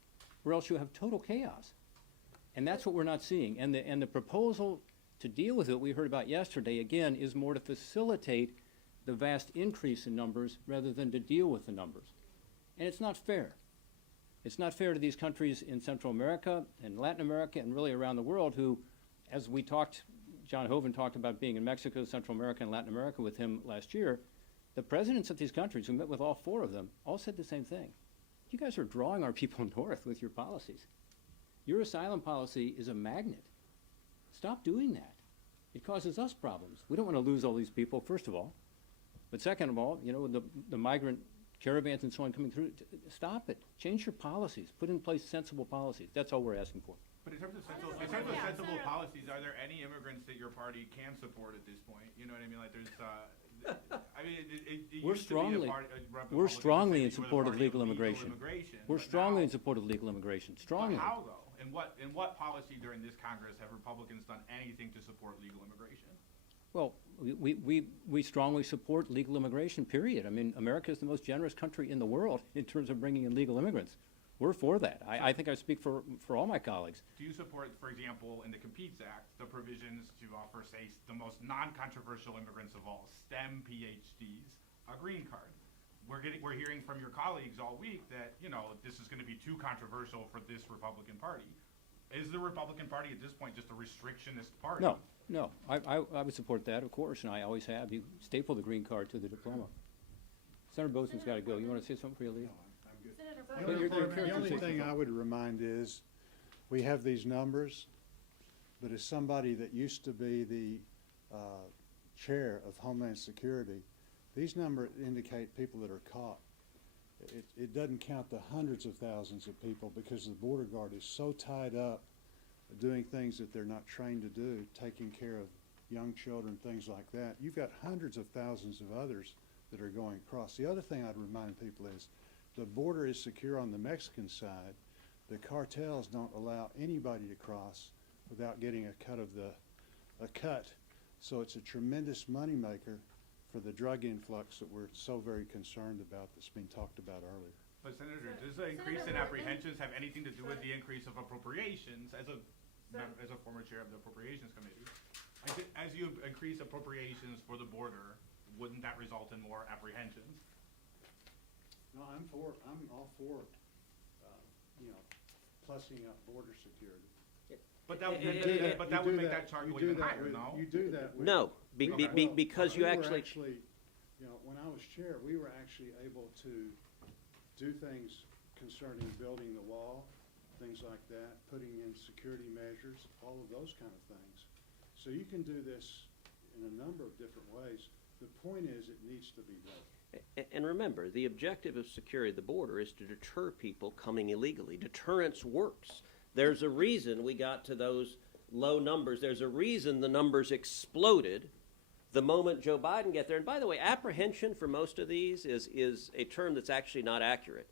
or else you have total chaos. And that's what we're not seeing. And the proposal to deal with it we heard about yesterday, again, is more to facilitate the vast increase in numbers rather than to deal with the numbers. And it's not fair. It's not fair to these countries in Central America and Latin America and really around the world who, as we talked, John Hoeven talked about being in Mexico, Central America, and Latin America with him last year. The presidents of these countries, who met with all 4 of them, all said the same thing. You guys are drawing our people north with your policies. Your asylum policy is a magnet. Stop doing that. It causes us problems. We don't want to lose all these people, first of all. But second of all, the migrant caravans and so on coming through. Stop it. Change your policies. Put in place sensible policies. That's all we're asking for. But in terms of sensible policies, are there any immigrants that your party can support at this point? You know what I mean? Like, there's, I mean, it We're used to be strongly, the party, we're Republicans strongly say in you were the support of party legal immigration. We're but strongly now- in support of legal immigration. Strongly. But how though? In what policy during this Congress have Republicans done anything to support legal immigration? Well, we strongly support legal immigration, period. I mean, America is the most generous country in the world in terms of bringing in legal immigrants. We're for that. I think I speak for all my colleagues. Do you support, for example, in the Competes Act, the provisions to offer, say, the most non-controversial immigrants of all, STEM PhDs, a green card? We're hearing from your colleagues all week that, you know, this is gonna be too controversial for this Republican Party. Is the Republican Party at this point just a restrictionist party? No, I would support that, of course, and I always have. You staple the green card to the diploma. Senator Bozeman's got to go. You want to say something for you, Lee? The only thing I would remind is, we have these numbers, but as somebody that used to be the chair of Homeland Security, these numbers indicate people that are caught. It doesn't count the hundreds of thousands of people, because the border guard is so tied up doing things that they're not trained to do, taking care of young children, things like that. You've got hundreds of thousands of others that are going across. The other thing I'd remind people is, the border is secure on the Mexican side. The cartels don't allow anybody to cross without getting a cut. So it's a tremendous moneymaker for the drug influx that we're so very concerned about, that's been talked about earlier. But Senator, does the increase in apprehensions have anything to do with the increase of appropriations? As a former chair of the Appropriations Committee, as you increase appropriations for the border, wouldn't that result in more apprehensions? No, I'm all for, plussing up border security. But that You would do make that chart you go do even that higher, with- no? You do that with. No, Okay. because you We were actually, when I was chair, we were actually able to do things concerning building the wall, things like that, putting in security measures, all of those kind of things. So you can do this in a number of different ways. The point is, it needs to be done. and remember, the objective of security of the border is to deter people coming illegally. Deterrence works. There's a reason we got to those low numbers. There's a reason the numbers exploded the moment Joe Biden got there. And by the way, apprehension for most of these is a term that's actually not accurate.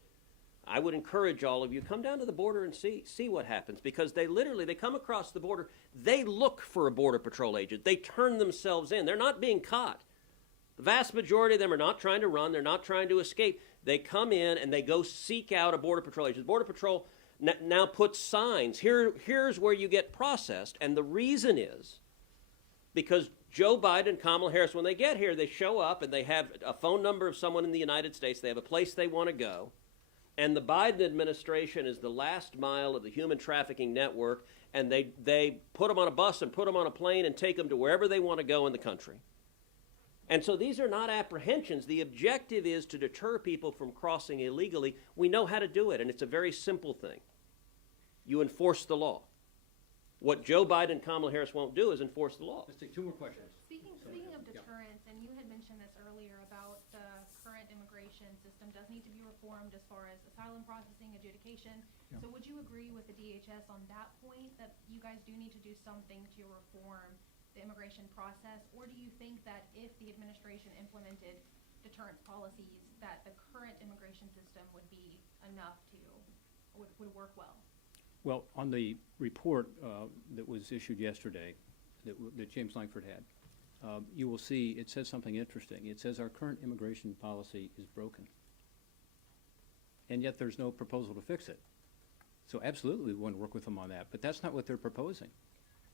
I would encourage all of you, come down to the border and see what happens, because they come across the border, they look for a Border Patrol agent. They turn themselves in. They're not being caught. The vast majority of them are not trying to run. They're not trying to escape. They come in and they go seek out a Border Patrol agent. Border Patrol now puts signs. Here's where you get processed. And the reason is because Joe Biden and Kamala Harris, when they get here, they show up and they have a phone number of someone in the United States. They have a place they want to go. And the Biden administration is the last mile of the human trafficking network, and they put them on a bus and put them on a plane and take them to wherever they want to go in the country. And so these are not apprehensions. The objective is to deter people from crossing illegally. We know how to do it, and it's a very simple thing. You enforce the law. What Joe Biden and Kamala Harris won't do is enforce the law. Let's take two more questions. Speaking of deterrence, and you had mentioned this earlier about the current immigration system does need to be reformed as far as asylum processing, adjudication. So would you agree with the DHS on that point, that you guys do need to do something to reform the immigration process? Or do you think that if the administration implemented deterrence policies, that the current immigration system would be enough would work well? Well, on the report that was issued yesterday, that James Langford had, you will see it says something interesting. It says our current immigration policy is broken, and yet there's no proposal to fix it. So absolutely we want to work with them on that, but that's not what they're proposing.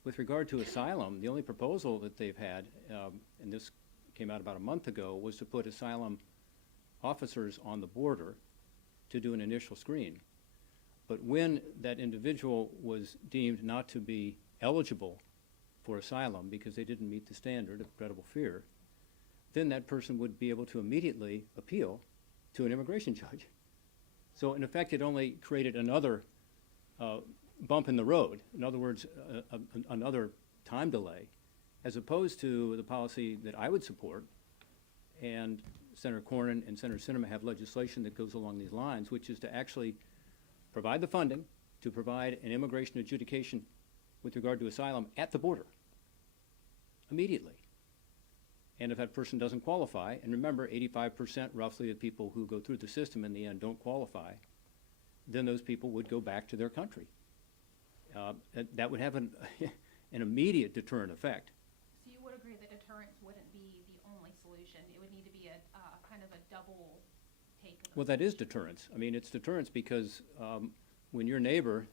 With regard to asylum, the only proposal that they've had, and this came out about a month ago, was to put asylum officers on the border to do an initial screen. But when that individual was deemed not to be eligible for asylum because they didn't meet the standard of credible fear, then that person would be able to immediately appeal to an immigration judge. So in effect, it only created another bump in the road. In other words, another time delay, as opposed to the policy that I would support. And Senator Cornyn and Senator Sinema have legislation that goes along these lines, which is to actually provide the funding to provide an immigration adjudication with regard to asylum at the border immediately. And if that person doesn't qualify, and remember, 85% roughly of people who go through the system in the end don't qualify, then those people would go back to their country. That would have an immediate deterrent effect. So you would agree that deterrence wouldn't be the only solution? It would need to be a kind of a double take? Well, that is deterrence. I mean, it's deterrence because when your neighbor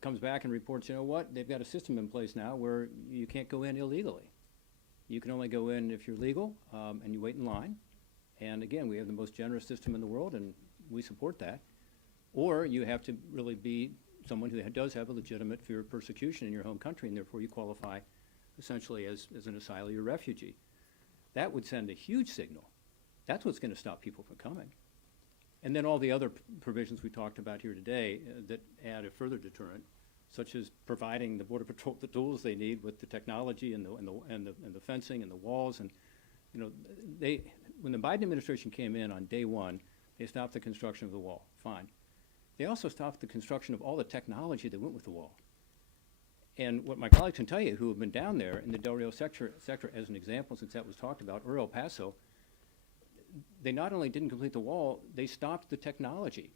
comes back and reports, you know what, they've got a system in place now where you can't go in illegally. You can only go in if you're legal, and you wait in line. And again, we have the most generous system in the world, and we support that. Or you have to really be someone who does have a legitimate fear of persecution in your home country, and therefore you qualify essentially as an asylee or refugee. That would send a huge signal. That's what's going to stop people from coming. And then all the other provisions we talked about here today that add a further deterrent, such as providing the Border Patrol the tools they need with the technology and the fencing and the walls. And you know, when the Biden administration came in on day one, they stopped the construction of the wall. Fine. They also stopped the construction of all the technology that went with the wall. And what my colleagues can tell you who have been down there in the Del Rio sector as an example, since that was talked about, or El Paso, they not only didn't complete the wall, they stopped the technology.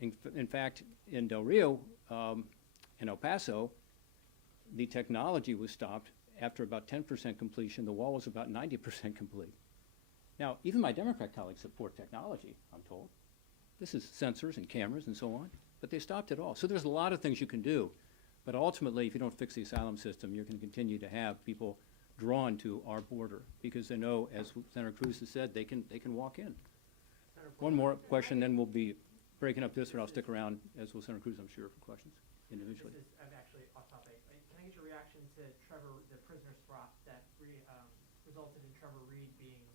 In fact, in Del Rio and El Paso, the technology was stopped after about 10% completion. The wall was about 90% complete. Now, even my Democrat colleagues support technology, I'm told. This is sensors and cameras and so on, but they stopped it all. So there's a lot of things you can do, but ultimately, if you don't fix the asylum system, you're going to continue to have people drawn to our border because they know, as Senator Cruz has said, they can walk in. One more question, then we'll be breaking up this, or I'll stick around, as will Senator Cruz, I'm sure, for questions individually. This is, I'm actually off topic. Can I get your reaction to Trevor, the prisoner swap that resulted in Trevor Reed being?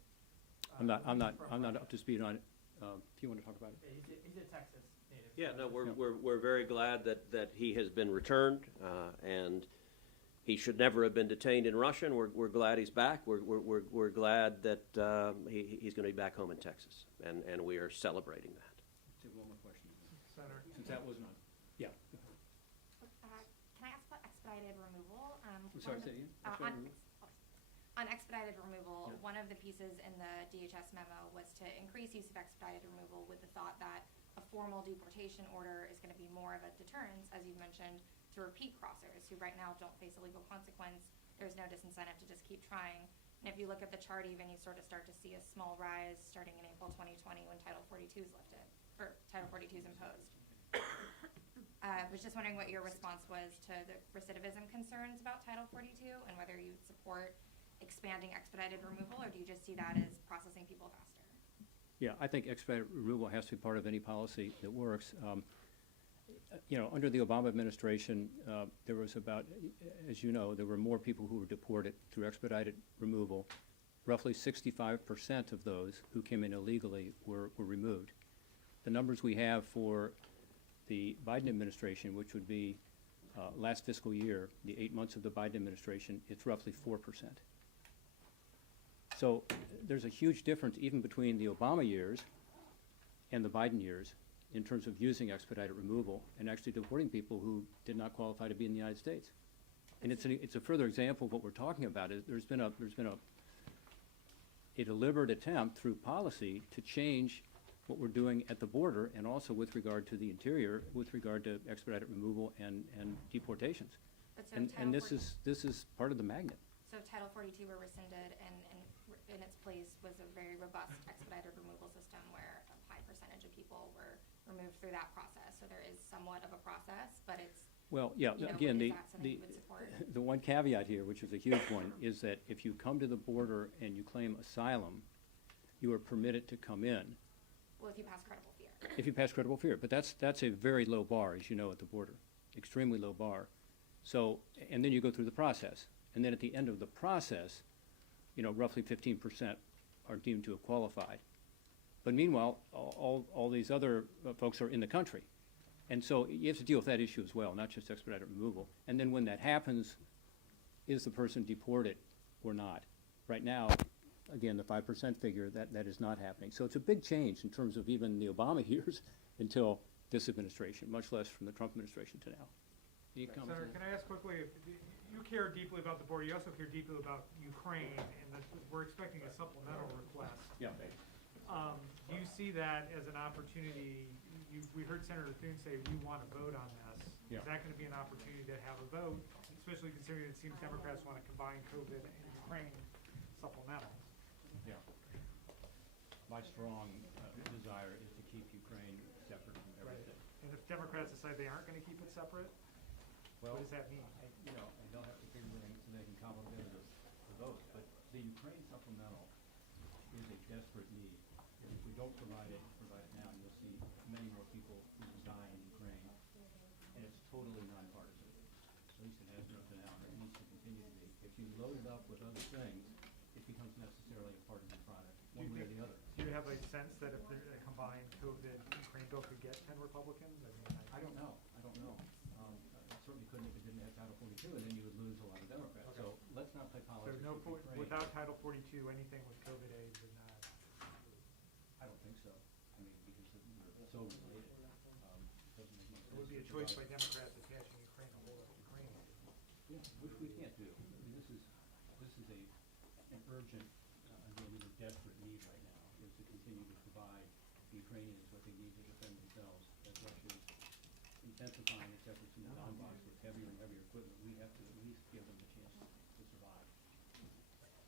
I'm not up to speed on it. If you want to talk about it. He's a Texas native. Yeah, no, we're very glad that he has been returned, and he should never have been detained in Russia, and we're glad he's back. We're glad that he's going to be back home in Texas, and we are celebrating that. Take one more question. Senator. Since that was not. Yeah. Can I ask about expedited removal? I'm sorry, say it again. On expedited removal, Yeah. one of the pieces in the DHS memo was to increase use of expedited removal with the thought that a formal deportation order is going to be more of a deterrence, as you've mentioned, to repeat crossers who right now don't face a legal consequence. There's no disincentive to just keep trying. And if you look at the chart even, you sort of start to see a small rise starting in April 2020 when Title 42 is lifted, or Title 42 is imposed. I was just wondering what your response was to the recidivism concerns about Title 42 and whether you support expanding expedited removal, or do you just see that as processing people faster? Yeah, I think expedited removal has to be part of any policy that works. You know, under the Obama administration, there was about, as you know, there were more people who were deported through expedited removal. Roughly 65% of those who came in illegally were removed. The numbers we have for the Biden administration, which would be last fiscal year, the 8 months of the Biden administration, it's roughly 4%. So there's a huge difference even between the Obama years and the Biden years in terms of using expedited removal and actually deporting people who did not qualify to be in the United States. And it's a further example of what we're talking about. Is there's been a deliberate attempt through policy to change what we're doing at the border and also with regard to the interior, with regard to expedited removal and deportations. But so And this is part of the magnet. So if Title 42 were rescinded and in its place was a very robust expedited removal system where a high percentage of people were removed through that process. So there is somewhat of a process, but it's, Well, yeah, you know, again, is that something you would support? the one caveat here, which is a huge one, is that if you come to the border and you claim asylum, you are permitted to come in. Well, if you pass credible fear. If you pass credible fear. But that's a very low bar, as you know, at the border. Extremely low bar. So, and then you go through the process. And then at the end of the process, you know, roughly 15% are deemed to have qualified. But meanwhile, all these other folks are in the country. And so you have to deal with that issue as well, not just expedited removal. And then when that happens, is the person deported or not? Right now, again, the 5% figure, that is not happening. So it's a big change in terms of even the Obama years until this administration, much less from the Trump administration to now. Any comments on Senator, that? can I ask quickly, if you care deeply about the border, you also care deeply about Ukraine, and that we're expecting a supplemental request. Yeah. Do you see that as an opportunity? We heard Senator Thune say we want to vote on this. Yeah. Is that going to be an opportunity to have a vote, especially considering it seems Democrats want to combine COVID and Ukraine supplemental? Yeah. My strong desire is to keep Ukraine separate from everything. And if Democrats decide they aren't going to keep it separate, Well, what does that mean? You know, and they'll have to figure things so they can come up with the vote. But the Ukraine supplemental is a desperate need. And if we don't provide it now, you'll see many more people who die in Ukraine. And it's totally nonpartisan. At least it has been up to now, and it needs to continue to be. If you load it up with other things, it becomes necessarily a partisan product, one way or the other. Do you have a sense that if a combined COVID Ukraine bill could get 10 Republicans? I don't know. It certainly couldn't if it didn't have Title 42, and then you would lose a lot of Democrats. Okay. So let's not play So politics no, with Ukraine. without Title 42, anything with COVID aid would not. I don't think so. I mean, because we're so related. It doesn't make much sense. It would be a to choice by provide- Democrats attaching Ukraine to hold up Ukraine. Yeah, which we can't do. I mean, this is an urgent, again, even desperate need right now, is to continue to provide the Ukrainians what they need to defend themselves. As Russia is intensifying its efforts in the Donbass with heavier and heavier equipment, we have to at least give them a chance to survive.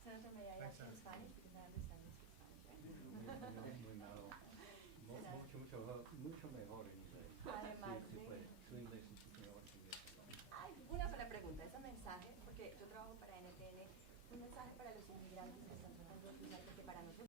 Senator, may I Thanks, ask in Senator. Spanish? Because I understand you speak Spanish, right? Mucho mejor en inglés. Además Sí, de- puede. Su inglés es mucho mejor que inglés. Ay, una sola pregunta. Ese mensaje, porque yo trabajo para NTN, un mensaje para los inmigrantes que están tratando de cruzar, porque para nosotros